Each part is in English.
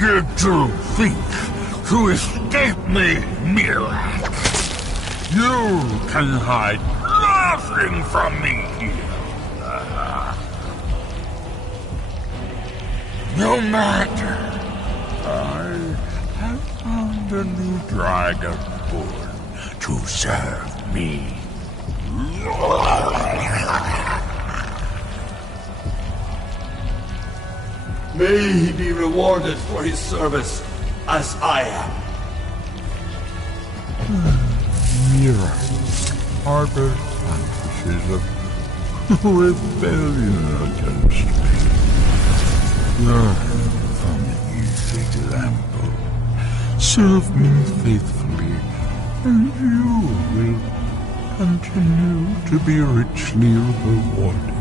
to think to escape me, Mirak. You can hide nothing from me here. No matter. I have found a new dragon born to serve me. May he be rewarded for his service, as I am. Mira harbors fantasies of rebellion against me. Learn from his example. Serve me faithfully, and you will continue to be richly rewarded.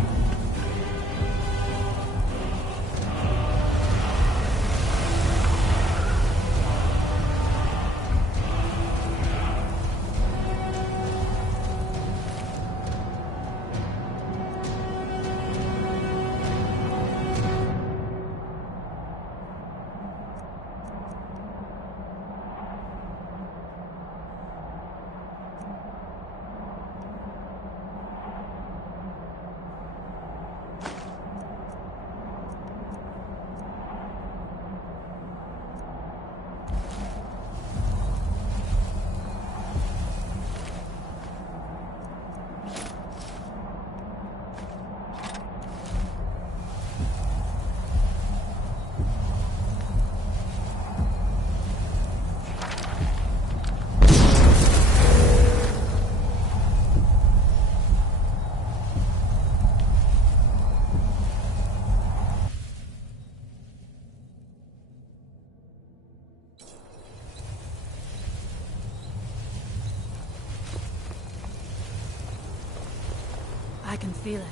I can feel it.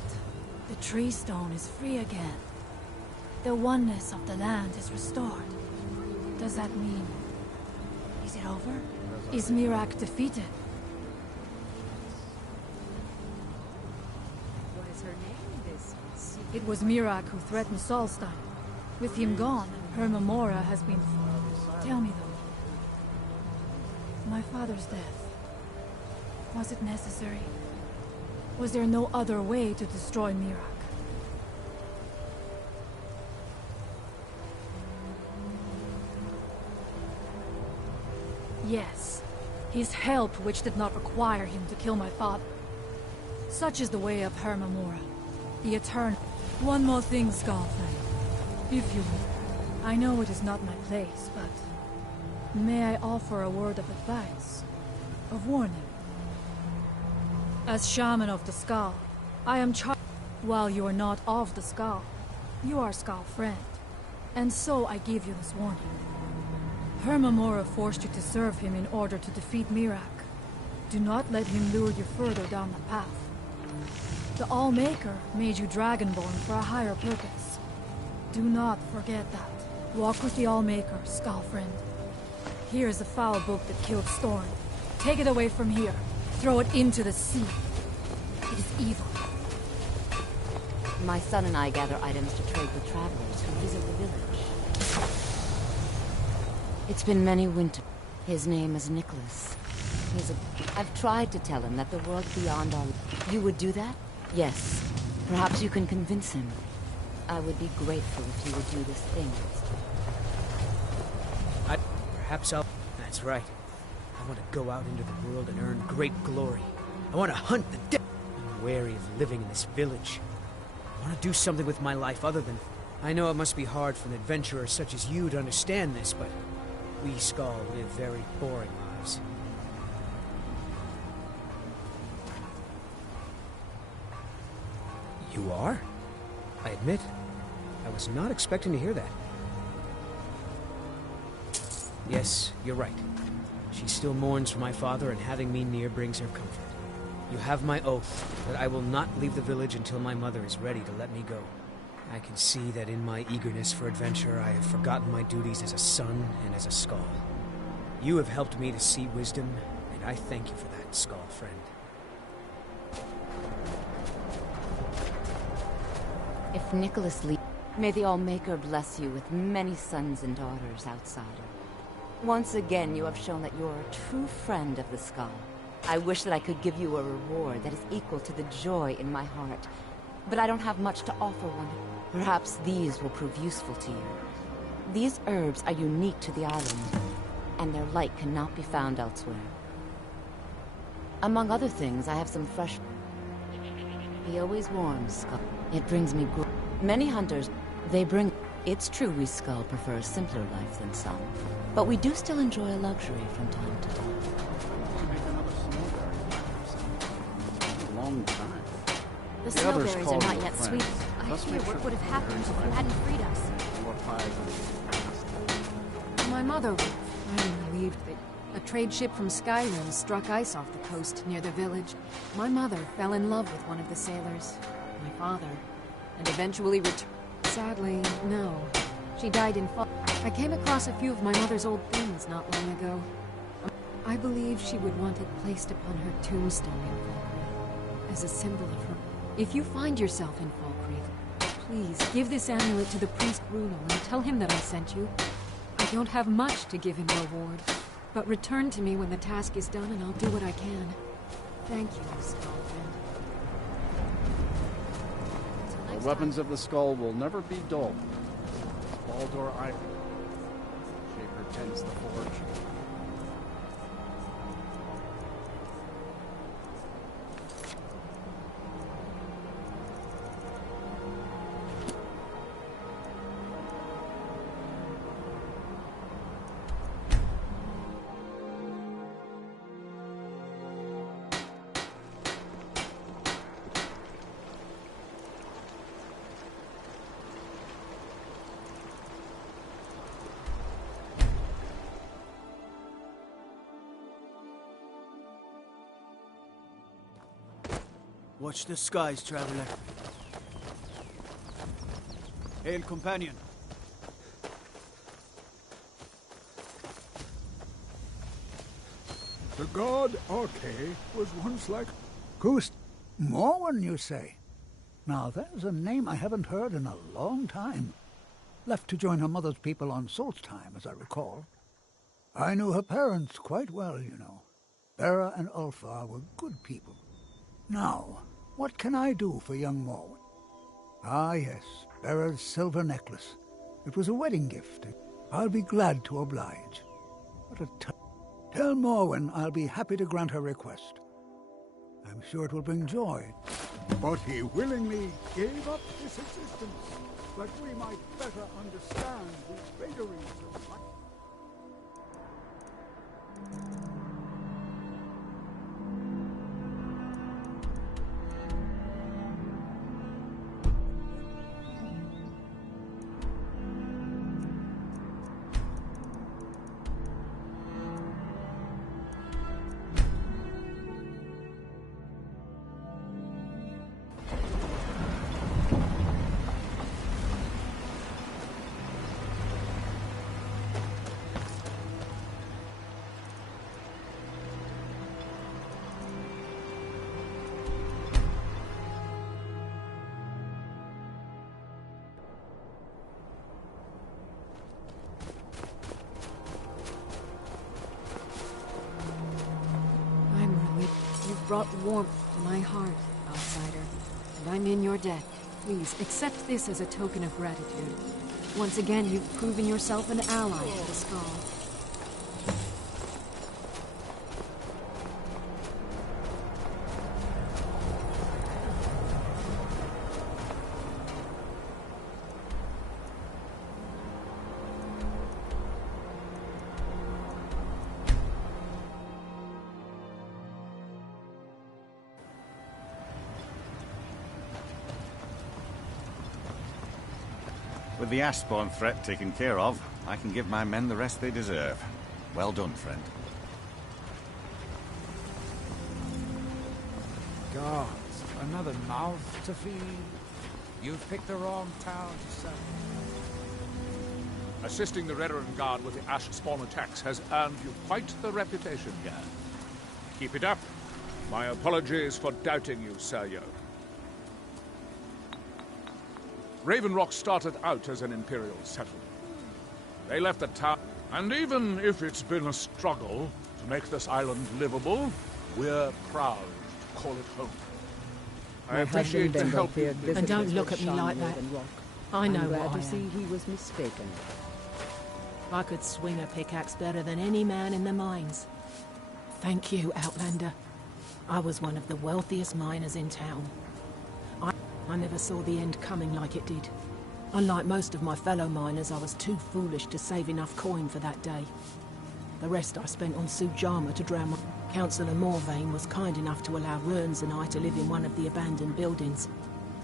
The tree stone is free again. The oneness of the land is restored. Does that mean... is it over? Is Mirak defeated? What is her name? It was Mirak who threatened Solstein. With him gone, Hermamora has been... Tell me though. My father's death. Was it necessary? Was there no other way to destroy Mirak? Yes. His help which did not require him to kill my father. Such is the way of Hermamora, the Eternal. One more thing, Scarfman. If you will. I know it is not my place, but... may I offer a word of advice? Of warning? As Shaman of the Skull, I am charged. While you are not of the Skull, you are Skull friend. And so I give you this warning. Hermamora forced you to serve him in order to defeat Mirak. Do not let him lure you further down the path. The Allmaker made you Dragonborn for a higher purpose. Do not forget that. Walk with the Allmaker, Skull friend. Here is the foul book that killed Storm. Take it away from here. Throw it into the sea. It is evil. My son and I gather items to trade with travelers who visit the village. It's been many winters. His name is Nicholas. I've tried to tell him that the world beyond our... You would do that? Yes. Perhaps you can convince him. I would be grateful if you would do this thing. Perhaps I'll... That's right. I want to go out into the world and earn great glory. I want to hunt the dead. I'm weary of living in this village. I want to do something with my life other than... I know it must be hard for an adventurer such as you to understand this, but we Skull live very boring lives. You are? I admit, I was not expecting to hear that. Yes, you're right. She still mourns for my father, and having me near brings her comfort. You have my oath that I will not leave the village until my mother is ready to let me go. I can see that in my eagerness for adventure, I have forgotten my duties as a son and as a Skull. You have helped me to see wisdom, and I thank you for that, Skull friend. If Nicholas leaves... May the Allmaker bless you with many sons and daughters, outsider. Once again, you have shown that you're a true friend of the Skull. I wish that I could give you a reward that is equal to the joy in my heart, but I don't have much to offer one. Perhaps these will prove useful to you. These herbs are unique to the island, and their light cannot be found elsewhere. Among other things, I have some fresh... He always warms, Skull. It brings me good... Many hunters, they bring... It's true we Skull prefer a simpler life than some, but we do still enjoy a luxury from time to time. Long time. The others snowberries call are not you a yet friend. sweet. I Let's fear make sure what would have that happened there's if you hadn't freed us. 4 or 5. My mother was relieved that a trade ship from Skyrim struck ice off the coast near the village. My mother fell in love with one of the sailors, my father, and eventually returned. Sadly, no. She died in fall. I came across a few of my mother's old things not long ago. I believe she would want it placed upon her tombstone in Falkreath, as a symbol of her. If you find yourself in Falkreath, please give this amulet to the priest Bruno and tell him that I sent you. I don't have much to give him reward, but return to me when the task is done and I'll do what I can. Thank you, Skullfriend. The weapons of the Skull will never be dull. Baldur Iron. Shaper tends the forge. Watch the skies, traveler. Hail, companion. The god Orke was once like... Kust Morwen, you say? Now, there's a name I haven't heard in a long time. Left to join her mother's people on Solstheim, as I recall. I knew her parents quite well, you know. Bera and Ulfar were good people. Now, what can I do for young Morwen? Ah, yes, Bera's silver necklace. It was a wedding gift. I'll be glad to oblige. What a Tell Morwen I'll be happy to grant her request. I'm sure it will bring joy. But he willingly gave up his existence, that we might better understand the vagaries of life. Brought warmth to my heart, outsider, and I'm in your debt. Please, accept this as a token of gratitude. Once again, you've proven yourself an ally to the Skull. With the Ashspawn threat taken care of, I can give my men the rest they deserve. Well done, friend. Gods, another mouth to feed. You've picked the wrong town to settle. Assisting the Redoran Guard with the Ash-spawn attacks has earned you quite the reputation here. Keep it up. My apologies for doubting you, Seryo. Raven Rock started out as an Imperial settlement. They left the town, and even if it's been a struggle to make this island livable, we're proud to call it home. I appreciate the help you've been. And don't look at me like that. I know what I see he was mistaken. I could swing a pickaxe better than any man in the mines. Thank you, Outlander. I was one of the wealthiest miners in town. I never saw the end coming like it did. Unlike most of my fellow miners, I was too foolish to save enough coin for that day. The rest I spent on Sujama to drown my... Councillor Morvain was kind enough to allow Ruins and I to live in one of the abandoned buildings.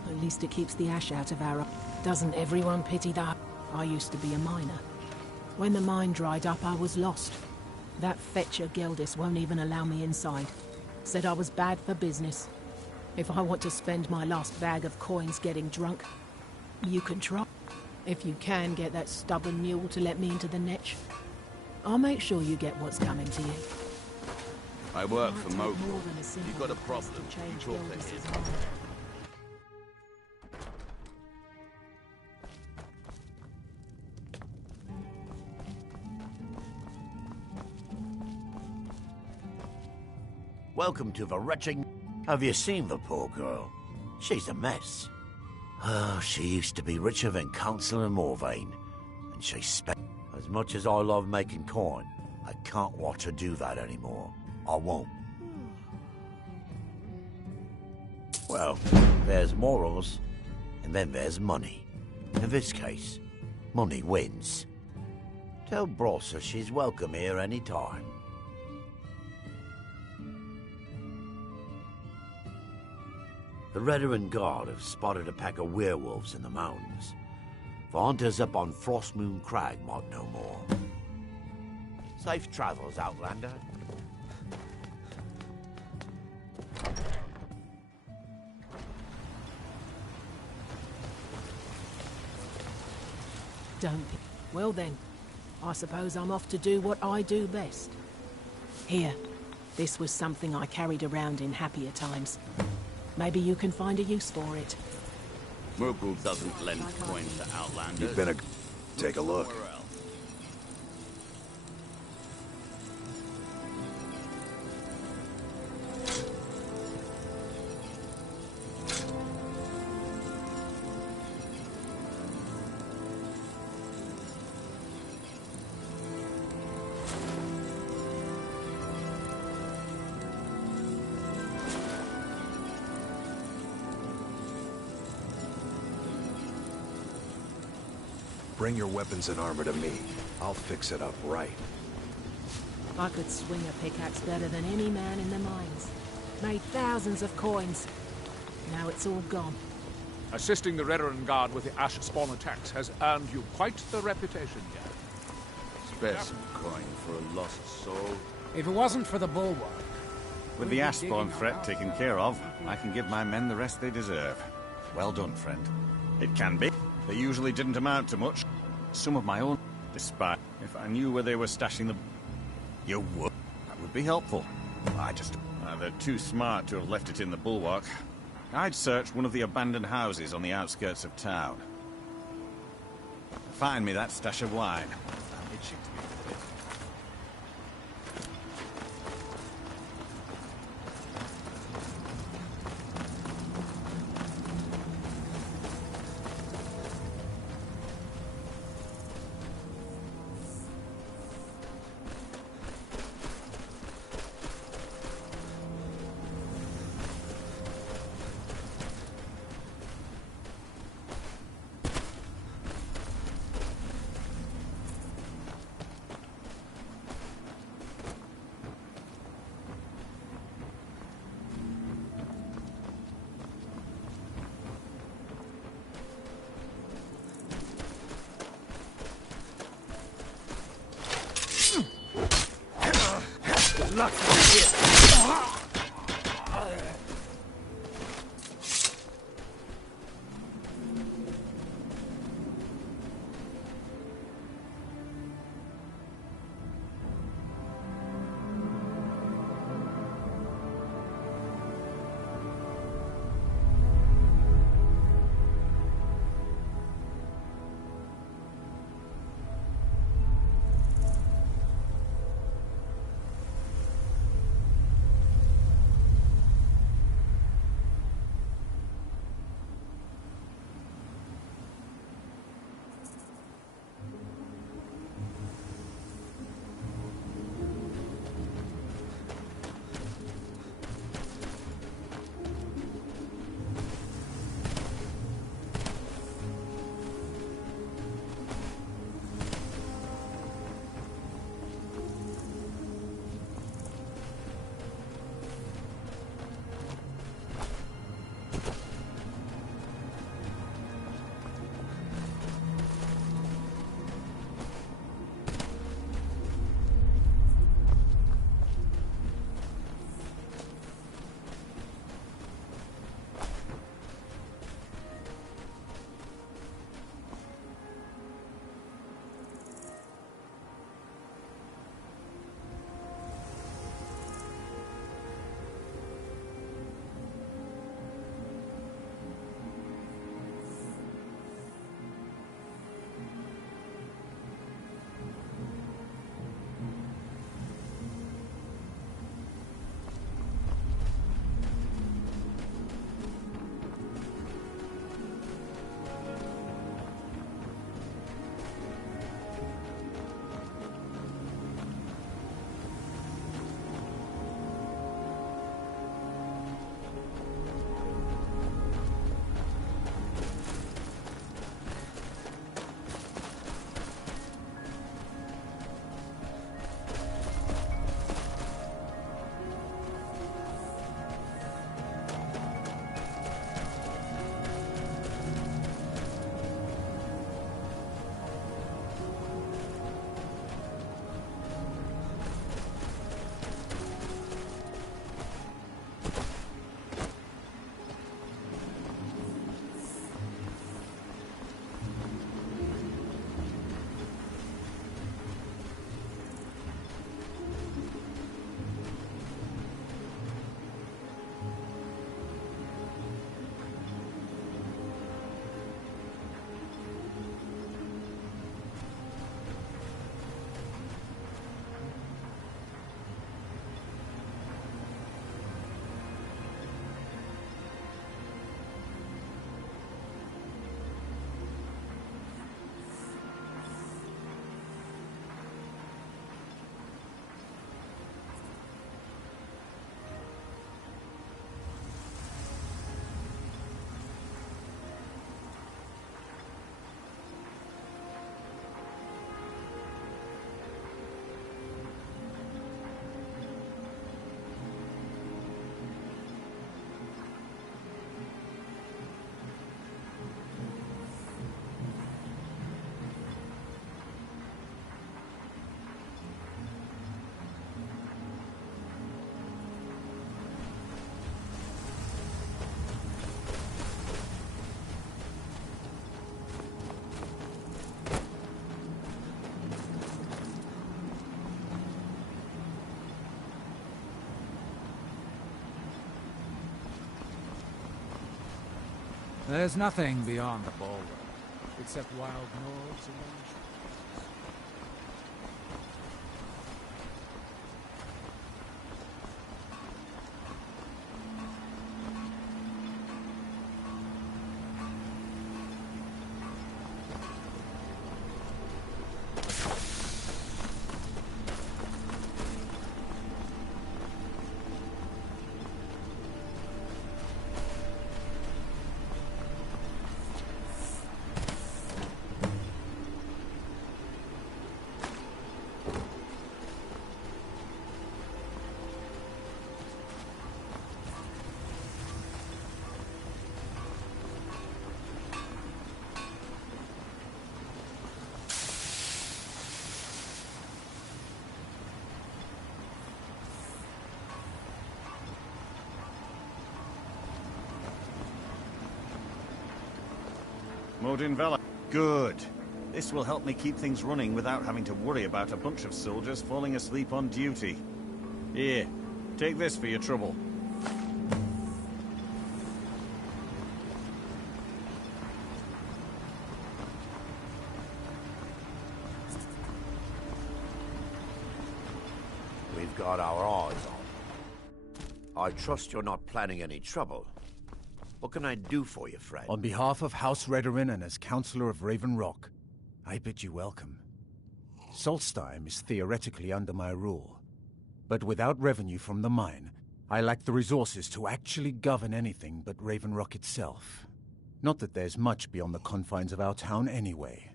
At least it keeps the ash out of our... Doesn't everyone pity that? I used to be a miner. When the mine dried up, I was lost. That fetcher Geldis won't even allow me inside. Said I was bad for business. If I want to spend my last bag of coins getting drunk, you can try. If you can get that stubborn mule to let me into the niche, I'll make sure you get what's coming to you. I work for Mogul. You've got a problem, you talk to him. Welcome to the wretching... Have you seen the poor girl? She's a mess. Oh, she used to be richer than Councillor Morvain, and she spent... As much as I love making coin, I can't watch her do that anymore. I won't. Well, there's morals, and then there's money. In this case, money wins. Tell Brossa she's welcome here any time. The Redoran Guard have spotted a pack of werewolves in the mountains. The hunters up on Frostmoon Crag might know more. Safe travels, Outlander. Don't be... Well then, I suppose I'm off to do what I do best. Here, this was something I carried around in happier times. Maybe you can find a use for it. Mogul doesn't lend coins to Outlanders. You've been a... Take a look. Bring your weapons and armor to me. I'll fix it up right. I could swing a pickaxe better than any man in the mines. Made thousands of coins. Now it's all gone. Assisting the Redoran Guard with the Ash Spawn attacks has earned you quite the reputation here. Spare some coin for a lost soul. If it wasn't for the bulwark... With the Ash Spawn threat taken care of, I can give my men the rest they deserve. Well done, friend. It can be. They usually didn't amount to much. Some of my own, despite if I knew where they were stashing the... You would. That would be helpful. I just... they're too smart to have left it in the bulwark. I'd search one of the abandoned houses on the outskirts of town. Find me that stash of wine. I'm itching to be with it. Luck here. There's nothing beyond the bulwark, except wild gnomes and Modin Vela. Good. This will help me keep things running without having to worry about a bunch of soldiers falling asleep on duty. Here, take this for your trouble. We've got our eyes on. I trust you're not planning any trouble. What can I do for you, friend? On behalf of House Redoran and as Councillor of Raven Rock, I bid you welcome. Solstheim is theoretically under my rule, but without revenue from the mine, I lack the resources to actually govern anything but Raven Rock itself. Not that there's much beyond the confines of our town anyway.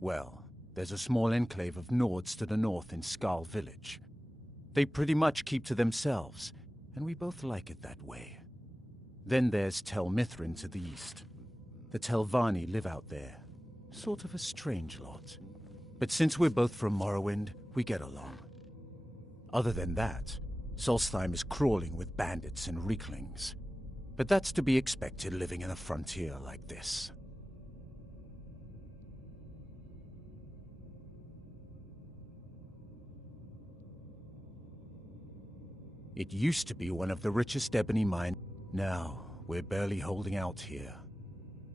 Well, there's a small enclave of Nords to the north in Skal Village. They pretty much keep to themselves, and we both like it that way. Then there's Tel Mithrin to the east. The Telvanni live out there. Sort of a strange lot. But since we're both from Morrowind, we get along. Other than that, Solstheim is crawling with bandits and reeklings. But that's to be expected living in a frontier like this. It used to be one of the richest ebony mines. Now, we're barely holding out here.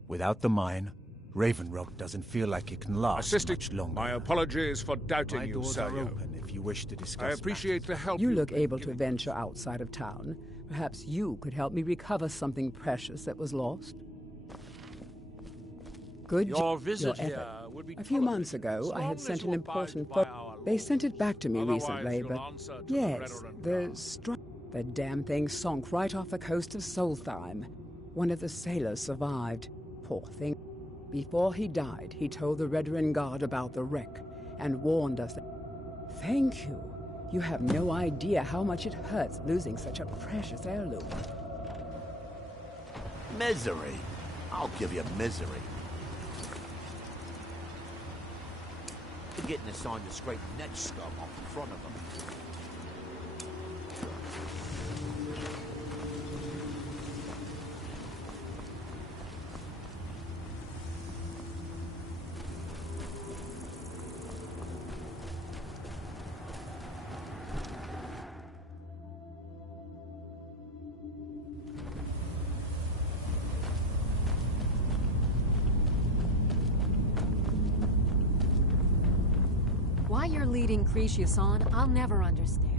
Without the mine, Raven Rock doesn't feel like it can last much longer. My apologies for doubting My you, doors sir. are open if you wish to discuss. I appreciate the help You look able to venture outside of town. Perhaps you could help me recover something precious that was lost? Good Your visit your here effort. would be A few months ago, I had sent an important photo. They sent it back to me recently, but yes, the damn thing sunk right off the coast of Solstheim. One of the sailors survived. Poor thing. Before he died, he told the Redoran Guard about the wreck and warned us that... Thank you. You have no idea how much it hurts losing such a precious heirloom. Misery? I'll give you misery. You're getting assigned to scrape neck scum off the front of them. Why you're leading Cretius on, I'll never understand.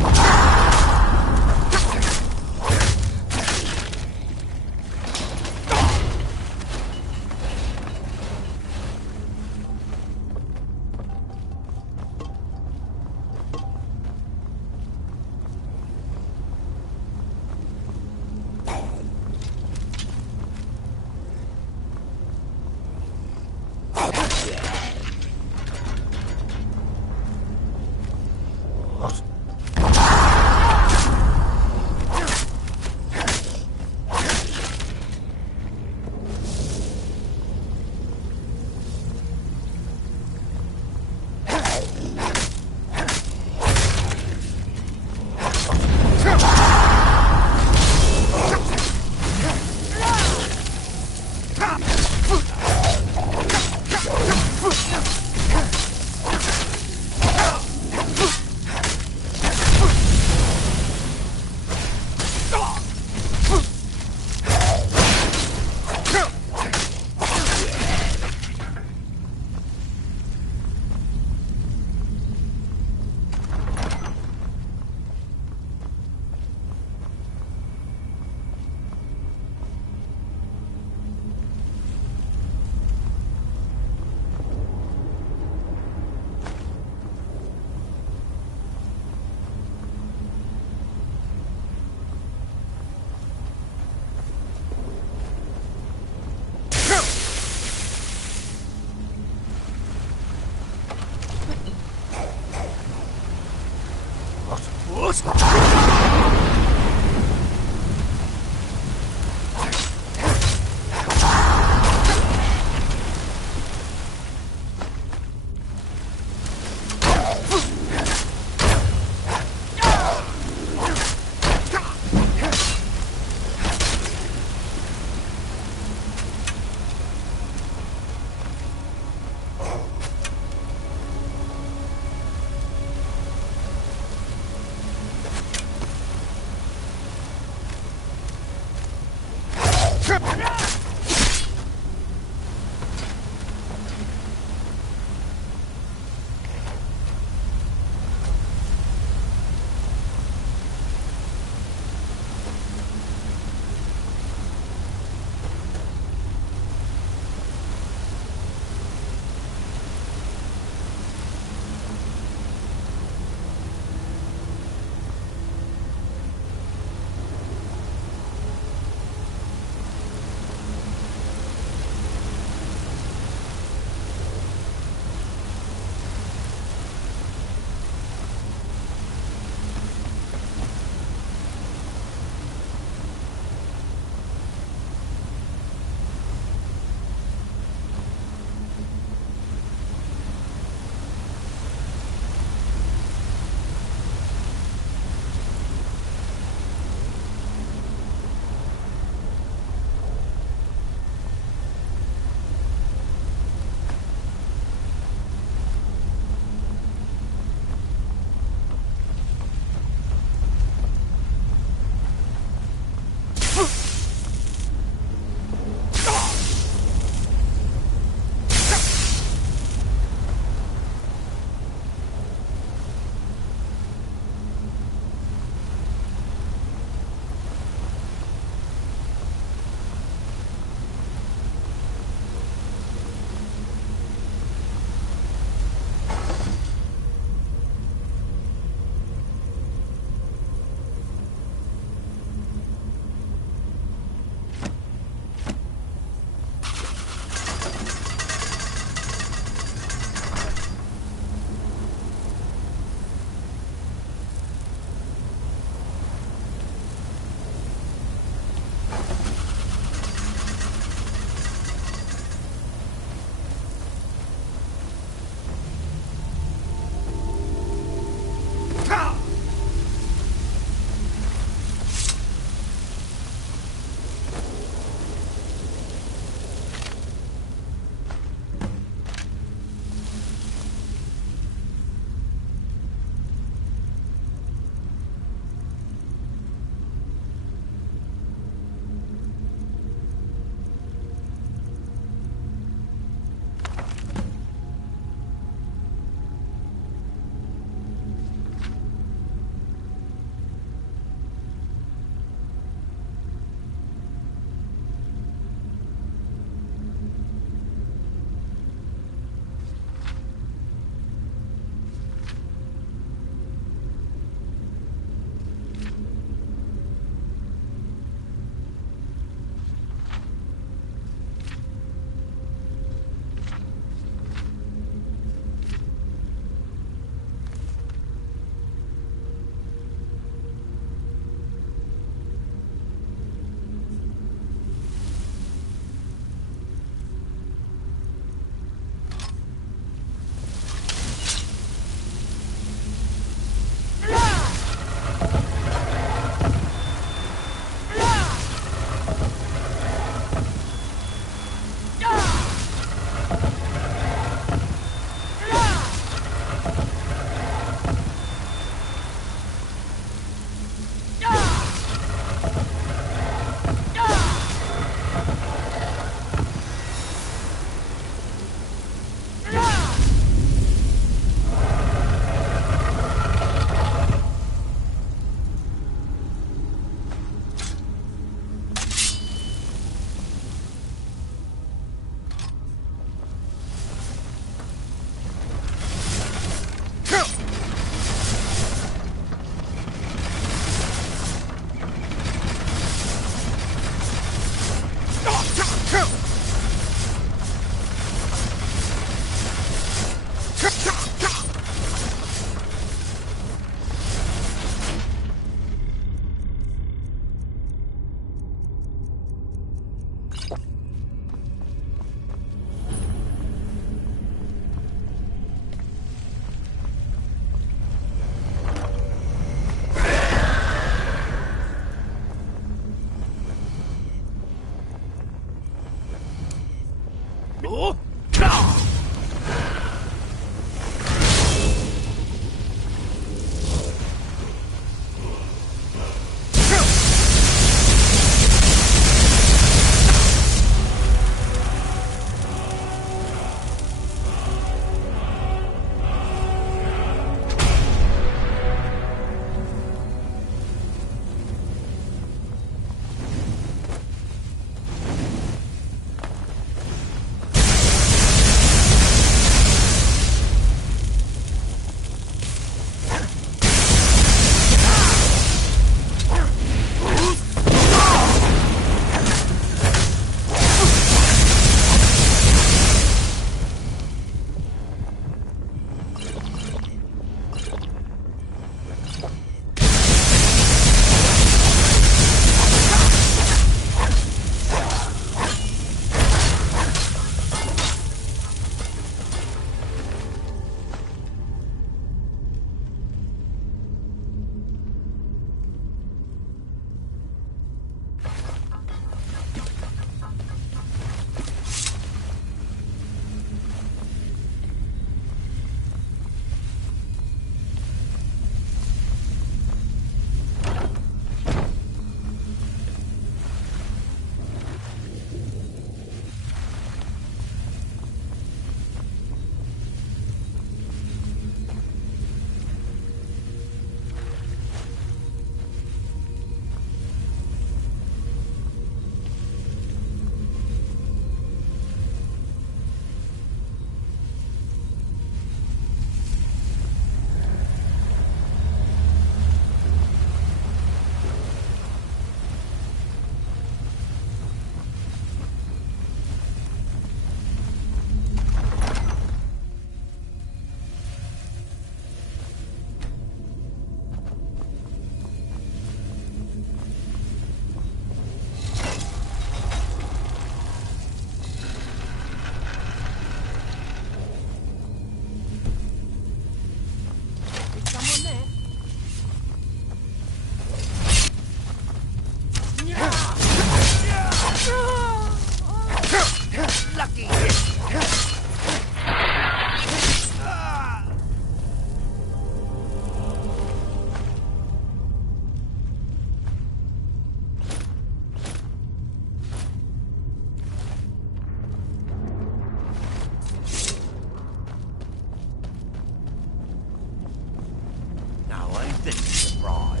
this a surprise?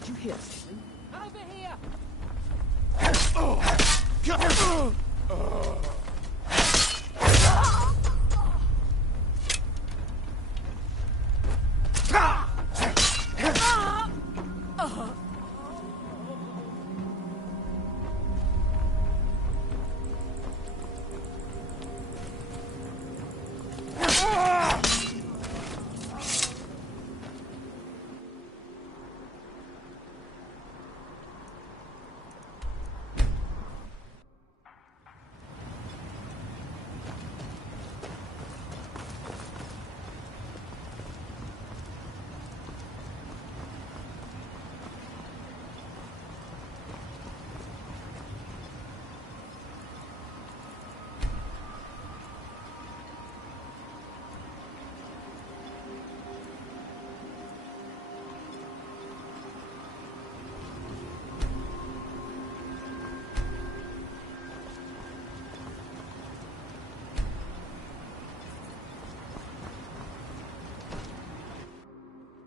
Did you hear something? Over here!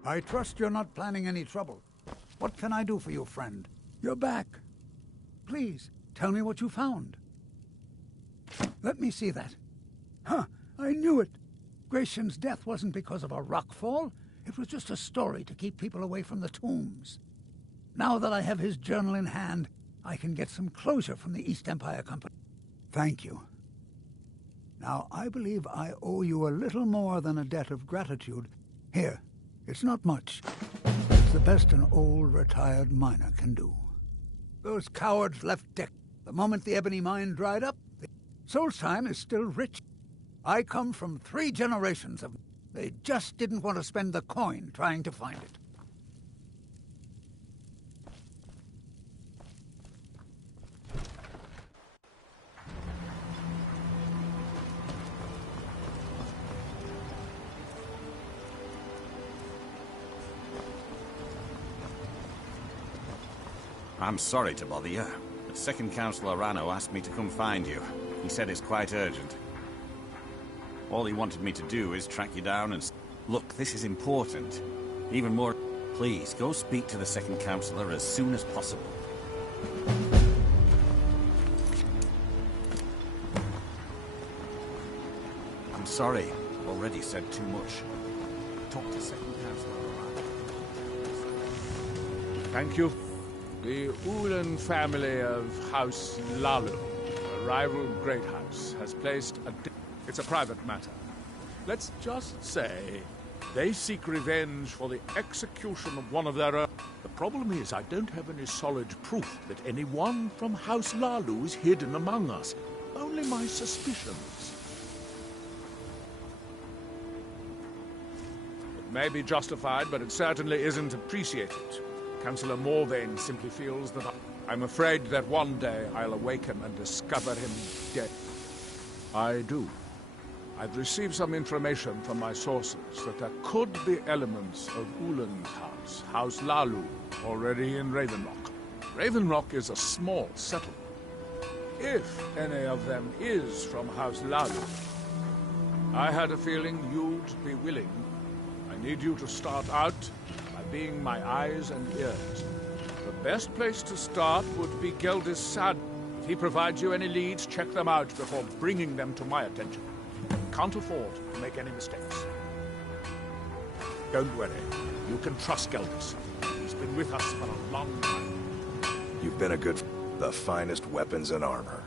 I trust you're not planning any trouble. What can I do for you, friend? You're back. Please, tell me what you found. Let me see that. Huh, I knew it. Gratian's death wasn't because of a rock fall. It was just a story to keep people away from the tombs. Now that I have his journal in hand, I can get some closure from the East Empire Company. Thank you. Now, I believe I owe you a little more than a debt of gratitude. Here. It's not much. It's the best an old, retired miner can do. Those cowards left Deck. The moment the ebony mine dried up, Solstheim is still rich. I come from 3 generations of... They just didn't want to spend the coin trying to find it. I'm sorry to bother you, but Second Councillor Rano asked me to come find you. He said it's quite urgent. All he wanted me to do is track you down and... Look, this is important. Even more... Please, go speak to the Second Councillor as soon as possible. I'm sorry. I've already said too much. Talk to Second Councillor Rano. Thank you. The Ulan family of House Lalu, a rival great house, has placed a... It's a private matter. Let's just say they seek revenge for the execution of one of their own. The problem is I don't have any solid proof that anyone from House Lalu is hidden among us. Only my suspicions. It may be justified, but it certainly isn't appreciated. Councillor Morvain simply feels that I'm afraid that one day I'll awaken and discover him dead. I do. I've received some information from my sources that there could be elements of Ulan's house, House Lalu, already in Ravenrock. Ravenrock is a small settlement. If any of them is from House Lalu, I had a feeling you'd be willing. I need you to start out being my eyes and ears. The best place to start would be Geldis Sad. If he provides you any leads, check them out before bringing them to my attention. Can't afford to make any mistakes. Don't worry. You can trust Geldis. He's been with us for a long time. You've been a good... the finest weapons and armor.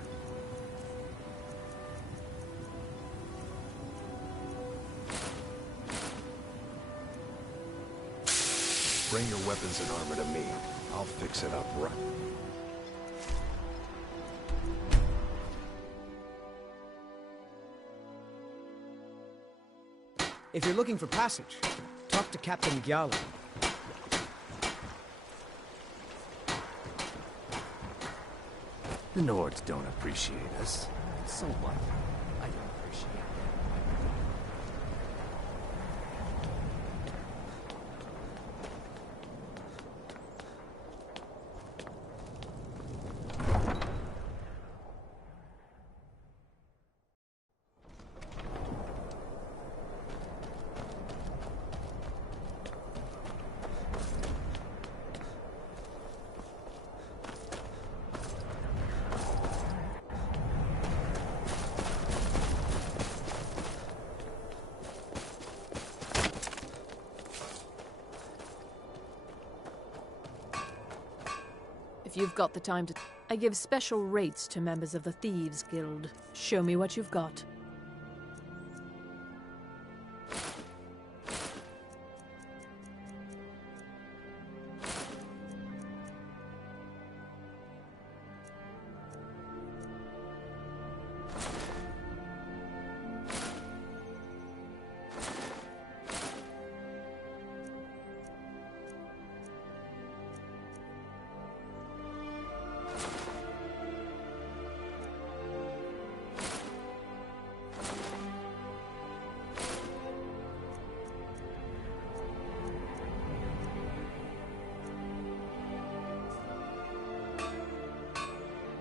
Bring your weapons and armor to me. I'll fix it up right. If you're looking for passage, talk to Captain Gyala. The Nords don't appreciate us. So what? I don't appreciate If you've got the time to... I give special rates to members of the Thieves Guild. Show me what you've got.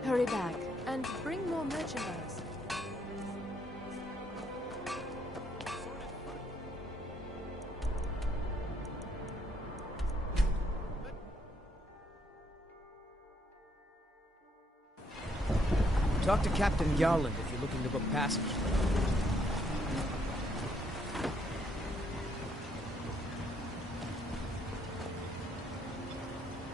Hurry back, and bring more merchandise. Talk to Captain Garland if you're looking to book passage.